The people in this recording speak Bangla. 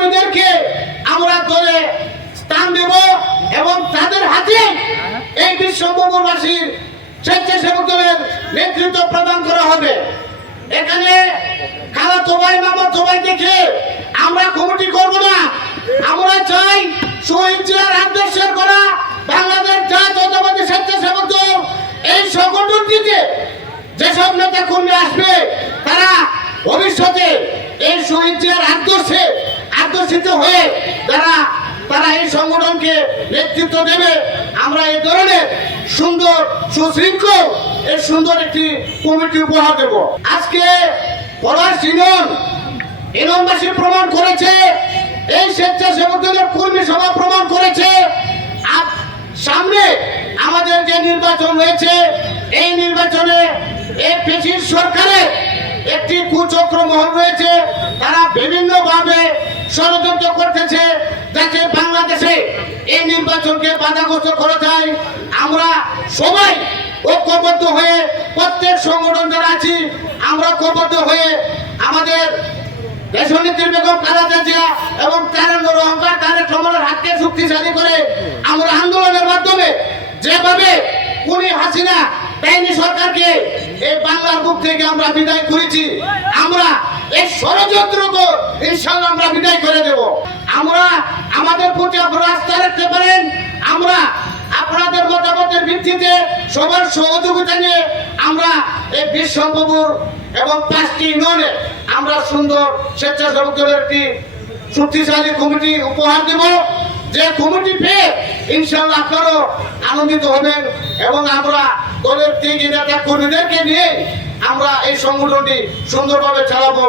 কর্মীদেরকে আমরা ধরে স্থান দেব এবং তাদের হাতে এই বিশ্বম্বরবাসীর স্বেচ্ছাসেবক দলের নেতৃত্ব প্রদান করা হবে। এখানে খালা তোবাই মামা তোবাই দেখে আমরা কমিটি করব না। আমরা চাই শহীদ জেলার আদর্শের করা বাংলাদেশ জাতীয়তাবাদী স্বেচ্ছাসেবক দল এই সংগঠনটিতে যেসব নেতা কর্মী আসবে, তারা ভবিষ্যতে এই শহীদ জেলার আদর্শে আদর্শিত হয়ে তারা তারা এই সংগঠনকে নেতৃত্ব দেবে। আমরা এই ধরনের সুন্দর সুশৃঙ্খল, এই সুন্দর একটি কমিটি উপহার দেব। আজকে পলাশ ইনন ইননবাসী প্রমাণ করেছে, এই স্বেচ্ছাসেবক দলের কর্মী সভা প্রমাণ করেছে। সামনে আমাদের যে নির্বাচন রয়েছে এই নির্বাচনে এই পেশির সরকারের একটি কুচক্র মহল রয়েছে। ষড়যন্ত্র করতেছে, যাতে বাংলাদেশে এই নির্বাচনকে বাধাগ্রস্ত করা যায়। আমরা সবাই ঐক্যবদ্ধ হয়ে প্রত্যেক সংগঠন যারা আছি, আমরা ঐক্যবদ্ধ হয়ে আমাদের এবং হাতকে শক্তিশালী করে আমরা আন্দোলনের মাধ্যমে যেভাবে সরকারকে এই বাংলার বুক থেকে আমরা বিদায় করেছি, আমরা এই ষড়যন্ত্রকে ইনশাল্লাহ বিদায় করে দেব। আমরা আমাদের প্রতি আস্থা রাখতে পারেন। আমরা আপনাদের মতামতের ভিত্তিতে সবার সহযোগিতা নিয়ে আমরা এই বিশ্বম্ভপুর এবং পাঁচটি ইউনিয়নে আমরা সুন্দর স্বেচ্ছাসেবক দলের একটি শক্তিশালী কমিটি উপহার দেব। যে কমিটি পেয়ে ইনশাল্লাহ আপনারও আনন্দিত হবেন এবং আমরা দলের তিন নেতা কর্মীদেরকে নিয়ে আমরা এই সংগঠনটি সুন্দরভাবে চালাবো।